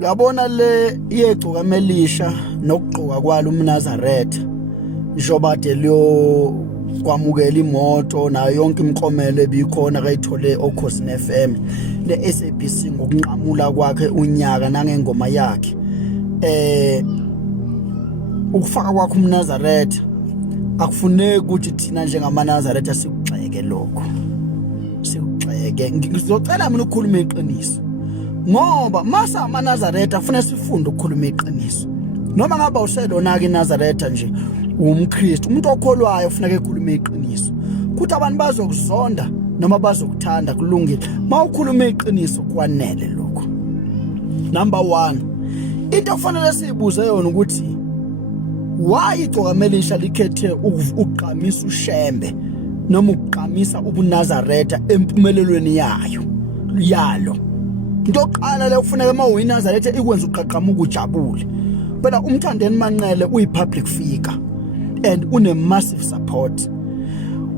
Uyabona le yegcuka melisha nokugqoka kwalo umNazaretha njoba de liyo kwamukela imoto nayo yonke imiklomelo ebikhona kayithole okhosini FM neSABC ngokunqamula kwakhe unyaka nangengoma yakhe ukufaka kwakhe umNazaretha akufuneki ukuthi thina njengamaNazaretha sikugxeke lokho sikugxeke ngizocela mina ukukhuluma iqiniso ngoba masa amaNazaretha afuna sifunde ukukhuluma iqiniso noma ngaba uselona ke iNazaretha nje umKristu umuntu okholwayo ufuneka ekhuluma iqiniso kuthi abantu bazokuzonda noma bazokuthanda kulungile mawukhuluma iqiniso kwanele lokho. Number 1 into okufanele siyibuze yona ukuthi why igcoka melisha likhethe ukuqhamisa uShembe noma ukuqhamisa ubuNazaretha empumelelweni yalo into oqala le ufuneka uma uyiNazaretha ikwenza uqhaqhamuka ujabule phela uMthandeni Manqele uyipublic figure and une massive support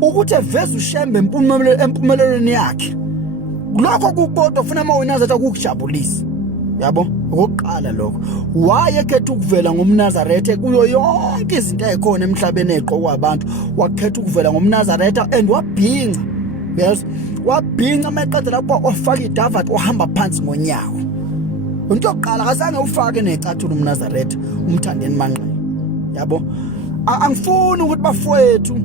ukuthi eveze uShembe empumelelweni yakhe lokho kukodwa ufuna uma uyiNazaretha ukujabulisa yabo okokuqala lokho why ekhetha ukuvela ngomNazaretha kuyo yonke izinto ezikhona emhlabeni eziqokwa abantu wakhetha ukuvela ngomNazaretha and wabhinca yes wabhinca maqedela lapho ofaka iDavid ohamba phansi ngonyawo into yokuqala akazange ufake necathulo umNazaretha uMthandeni Manqele yabo angifuni ukuthi bafowethu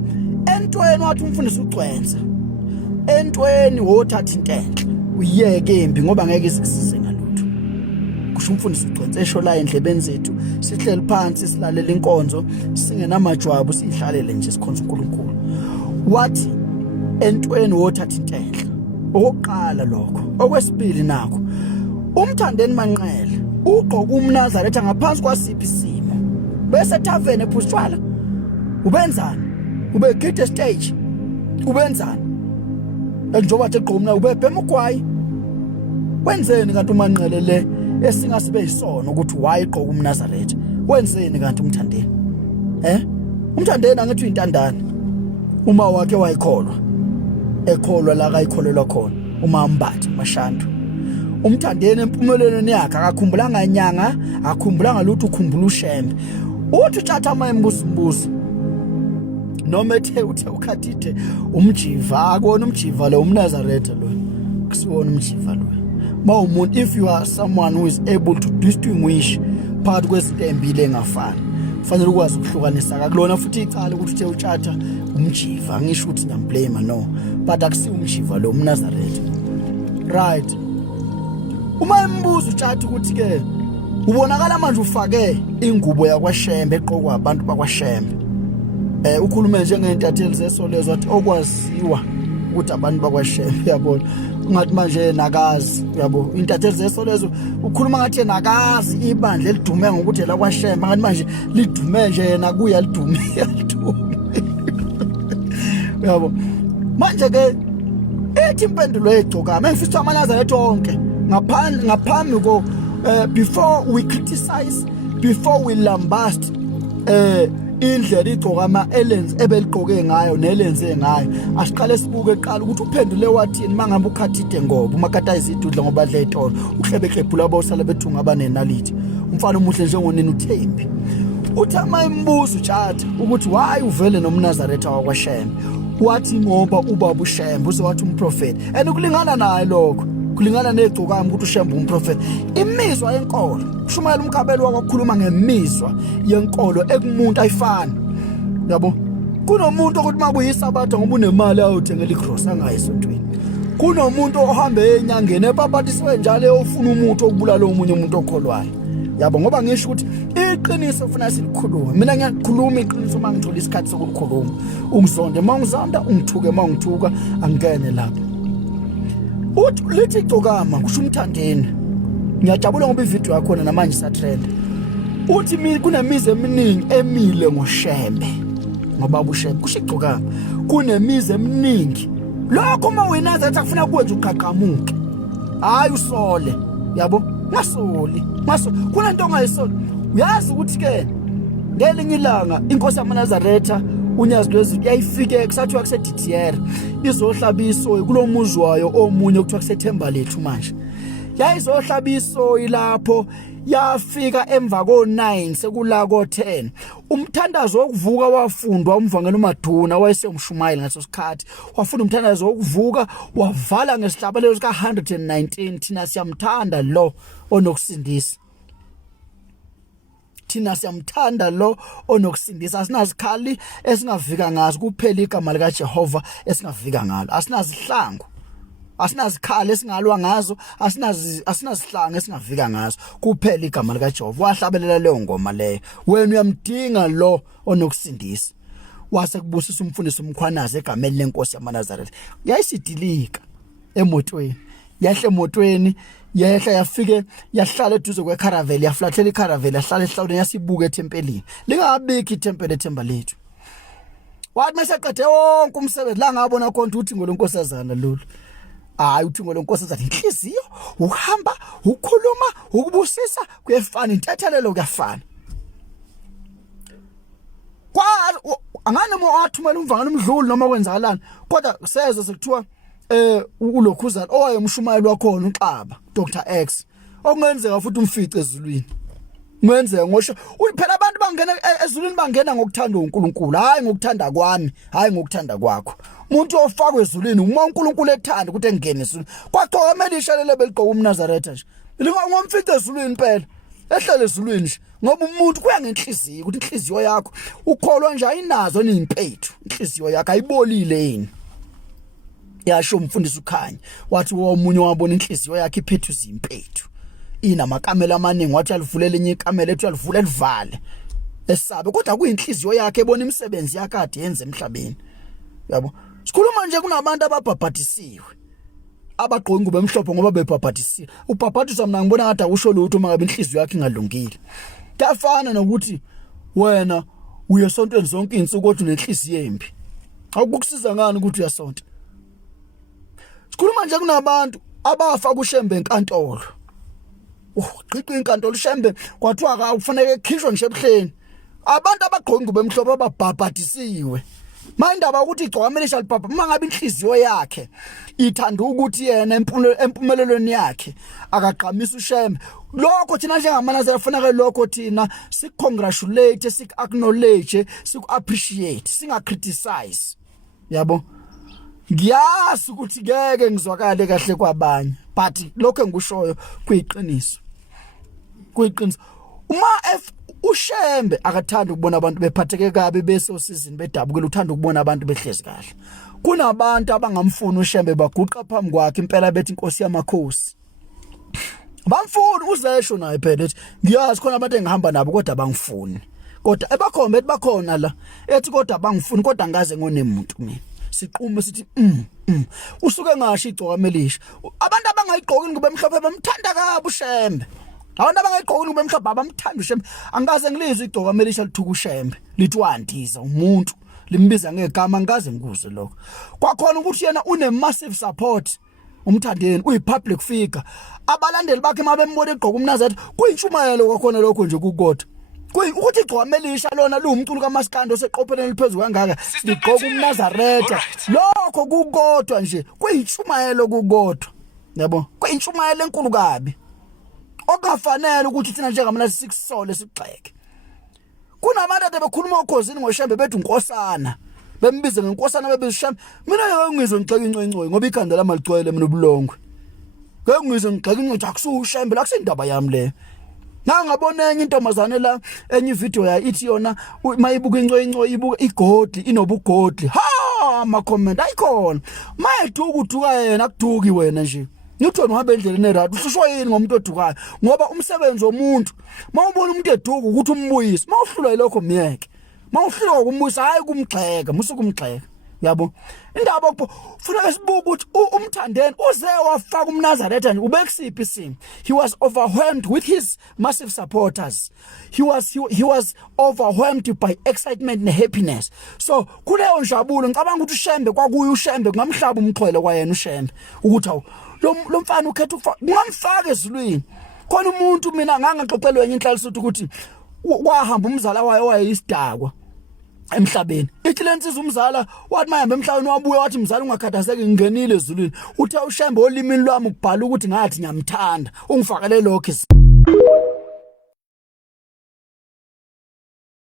entweni wathi umfundisi uCwenza entweni wothatha intenhle uyeke imbi ngoba ngeke isisize ngalutho kusho umfundisi uCwenza esho la endlebeni zethu sihleli phansi silalela inkonzo singenamajwabu sihlalele nje sikhonza uNkulunkulu wathi entweni wothatha intenhle okokuqala lokho okwesibili nakho uMthandeni Manqele ugqoka umNazaretha ngaphansi kwasiphi isimo bese tavene ephuswala ubenzani ubegide stage ubenzani njengoba eqhoma umna ubebhema ugwayi wenzeni kanti uManqele le esingasibe yisona ukuthi why igqoka umNazaretha wenzeni kanti uMthandeni uMthandeni angithi uyintandane uma wakhe wayikholwa ekholwa la kayikholelwa khona uma Mbatha Mashandu uMthandeni empumelelweni yakhe akakhumbulanga inyanga akakhumbulanga lutho ukhumbula uShembe uthi uThatha mayembuso noma ethe uthe ukhathide umjiva akona umjiva lo umNazaretha lo kusiwona umjiva lo mawumuntu if you are someone who is able to distinguish phakathi kwezinto ezibili engafani kufanele ukwazi ukuhlukanisa kakulona futhi icala ukuthi uthe uThatha umjiva angisho ukuthi ngiyamblame no but akusi umjiva lo umNazaretha right uma imbuzo uThatha ukuthi ke ubonakala manje ufake ingubo yakwaShembe eqokwa abantu bakwaShembe ukhulume njengentatheli zesolezo wathi okwaziwa ukuthi abantu bakwaShembe yabona ungathi manje nakazi yabo intatheli zesolezo ukhuluma ngathi nakazi ibandla elidume ngokuthi la kwaShembe ngathi manje lidume nje yena kuya lidume yabo manje ke ethi impendulo egcokama engifisa amaNazaretha onke ngaphambi ko before we criticize before we lambast indlela igcokama elenze ebeliqoke ngayo nelenze ngayo asiqale sibuke eqala ukuthi uphendule wathini mangabe ukhathide ngoba umakatayiza idudla ngoba adla etoro uhlebekhephula abosala bethunga abanenalithi umfana omuhle njengonini uThembi uthama imbuzo uThatha ukuthi why uvele nomNazaretha wakwaShembe wathi ngoba ubaba uShembe uzowathi umprofeti and ukulingana naye lokho kulingana negcokama ukuthi uShembe umprofeti imizwa yenkolo kushumayela umkhabelo wakwakhuluma ngemizwa yenkolo ekumuntu ayifani yabo kunomuntu ukuthi makuyisabatha ngoba unemali ayothengela icross angayisontweni kunomuntu ohambe enyangeni epapathiswe njalo ofuna umuthi okubulala omunye umuntu okholwayo yabo ngoba ngisho ukuthi iqiniso ufuna silikhuluma mina ngiyakhuluma iqiniso mangithola isikhathi sokukhuluma ungizonde mangizonda ungithuke mangithuka angene lapha uthi lithi igcokama kusho uMthandeni ngiyajabula ngoba ivideo yakho namanje satrend uthi kunemizi eminingi emile ngoShembe ngoba uShembe kusho igcokama kunemizi eminingi lokho uma uyiNazaretha kufuna kwenza uqhaqhamuke hayi usole yabo ngasoli kunento ongayisoli uyazi ukuthi ke ngelinye ilanga inkosi yamaNazaretha unyazi lwezi yayifike kusathiwa kuseDTR izohlabiso kulomuzi wayo omunye okuthiwa kuseThemba lethu manje yayizohlabiso ilapho yafika emva ko9 sekula ko10 umthandazo wokuvuka wafundwa umvangelo uMaduna wayesengumshumayeli ngaso sikhathi wafunda umthandazo wokuvuka wavala ngesihlabelelo sika 119 thina siyamthanda lo onokusindisa thina siyamthanda lo onokusindisa asinazikhali esingavika ngazo kuphela igama lika Jehova esingavika ngalo asinazihlangu asinazikhali esingalwa ngazo asinazihlangu esingavika ngazo kuphela igama lika Jehova wahlabelela leyo ngoma leyo wena uyamdinga lo onokusindisa wase kubusisa umfundisi umkhwanazi egameni lenkosi yamaNazaretha yayisidilika emotweni yahle emotweni yehla yafike yahlala eduze kwecaravelle yaflathela icaravelle yahlala ehlawuleni yasibuka ethempelini lingabiki ithempeli ethemba lethu wathi meseqede wonke umsebenzi la ngabona khona ukuthi ngolonkosazana lolu hayi uthi ngolonkosazana inhliziyo uhamba ukukhuluma ukubusisa kuyefana intethelelo kuyafana angane wathumela umvangelo umdluli noma kwenzakalani kodwa seze sekuthiwa ulokhuzana owayemshumayeli wakhona uXaba Dr X okungenzeka futhi umfice ezulwini ngenzeka ngosho uphela abantu bangena ezulwini bangena ngokuthanda uNkulunkulu hayi ngokuthanda kwami hayi ngokuthanda kwakho umuntu ofakwe ezulwini uma uNkulunkulu ethanda ukuthi engene ezulwini kwaqhomela ishalele beliqoka uMnazaretha nje ngomfice ezulwini phela ehlele ezulwini nje ngoba umuntu kuya ngenhliziyo ukuthi inhliziyo yakho ukholwa nje ayinazo nimpethu inhliziyo yakho ayibolile yini yasho umfundisi uKhanya wathi womunye wabona inhliziyo yakhe iphethu zimpethu inamakamela amaningi wathi alivulela enye ikamela ethi alivule livale esabe kodwa kuyinhliziyo yakhe ebona imisebenzi yakade yenza emhlabeni yabo sikhuluma nje kunabantu ababhabhatisiwe abagqoka ingubo emhlophe ngoba bebhabhatisiwe ubhabhathiswa mina ngibona ngathi akusho lutho uma ngabe inhliziyo yakhe ingalungile kuyafana nokuthi wena uyesontweni zonke insuku kodwa unenhliziyo embi akukusiza ngani ukuthi uyasonta sikhuluma nje kunabantu abafa kushembe enkantolo qiqi inkantolo ushembe kwathiwa akufanele ekhishwe nje ebuhleni abantu abagqoka ingubo emhlophe ababhabhatisiwe Mindaba ukuthi igcwamela libhabha mangabe inhliziyo yakhe ithanda ukuthi yena empumelelweni yakhe akaqhamisa ushembe lokho thina njengamanaZareta kufanele lokho thina sikcongratulate sikacknowledge sikuappreciate singacriticize yabo ngiyazi ukuthi ngeke ngizwakale kahle kwabanye but lokho engikushoyo kuyiqiniso uma ushembe akathanda ukubona abantu bephatheke kabi bese osizini bedabukela uthanda ukubona abantu behlezi kahle kunabantu abangamfuni ushembe baguqa phambi kwakhe impela bethi inkosi yamakhosi bamfuni uzesho naye phela ethi ngiyazi khona abantu engihamba nabo kodwa bangifuni kodwa ebakhombe ethi bakhona la ethi kodwa bangifuni kodwa ngaze ngonemuntu mina siqume sithi usuke ngasho igcokamelisha abantu abangayigqoki ngoba emhlophe bamthanda kabi ushembe abantu abangayigqoki ngoba emhlophe abamthanda ushembe angaze ngilizwe igcokamelisha lithuka ushembe lithi wandiza umuntu limbiza ngegama ngaze ngikuze lokho kwakhona ukuthi yena une massive support umthandeni uyipublic figure abalandeli bakhe mabembona egqoka uMnazaretha kuyintshumayelo kwakhona lokho nje kukodwa ukuthi igcokamelisha lona luwumculo kaMaskandi oseqopheleni liphezulu kangaka ligqoka uMnazaretha lokho kukodwa nje kuyintshumayelo kukodwa yabo kuyintshumayelo enkulu kabi okafanele ukuthi thina njengamna sikusole sigxeke kunabantu ade bekhuluma ukhosini ngoshembe bethu unkosana bembize ngenkosana bebishembe mina ngiyangizwe ngixeka incwencoyi ngoba ikhanda lami ligcwele mina ubulongwe ngiyangizwe ngixeka incwencoyi akusushembe la kusindaba yami le ngangabona enye intombazane la enye video ya ithi yona mayibuka incwencoyi ibuka igodli inobugodli ha ama comment ayikhona mayeduka yena akuduki wena nje Newton uhambe endleleni erathi usushwa yini ngomuntu odukayo ngoba umsebenzi womuntu mawubona umuntu eduka ukuthi umbuyise mawuhlula lokho myeke mawuhlula ukumbuyisa hayi kumgxeka musukumgxeka yabo indaba kufuneka sibuke ukuthi umthandeni uze wafaka uMnazaretha ubekusiphi isimo he was overwhelmed with his massive supporters he was overwhelmed by excitement and happiness so kuleyo njabulo ngicabanga ukuthi ushembe kwakuye ushembe ngamhlaba umxhwele kwayena ushembe ukuthi awu lo mfana ukhetha ngamfaka ezulwini khona umuntu mina ngangaxoxelwe enye inhlaliso ukuthi wahamba umzala wayo wayeyisidakwa emhlabeni. Ithi lensizwa umzala wathi mayihamba emhlabeni wabuya wathi mzala ungakhathazeki ngingenile ezulwini. Uthe ushembe olimini lwami ukubhala ukuthi ngathi ngiyamthanda. Ungifakele lokho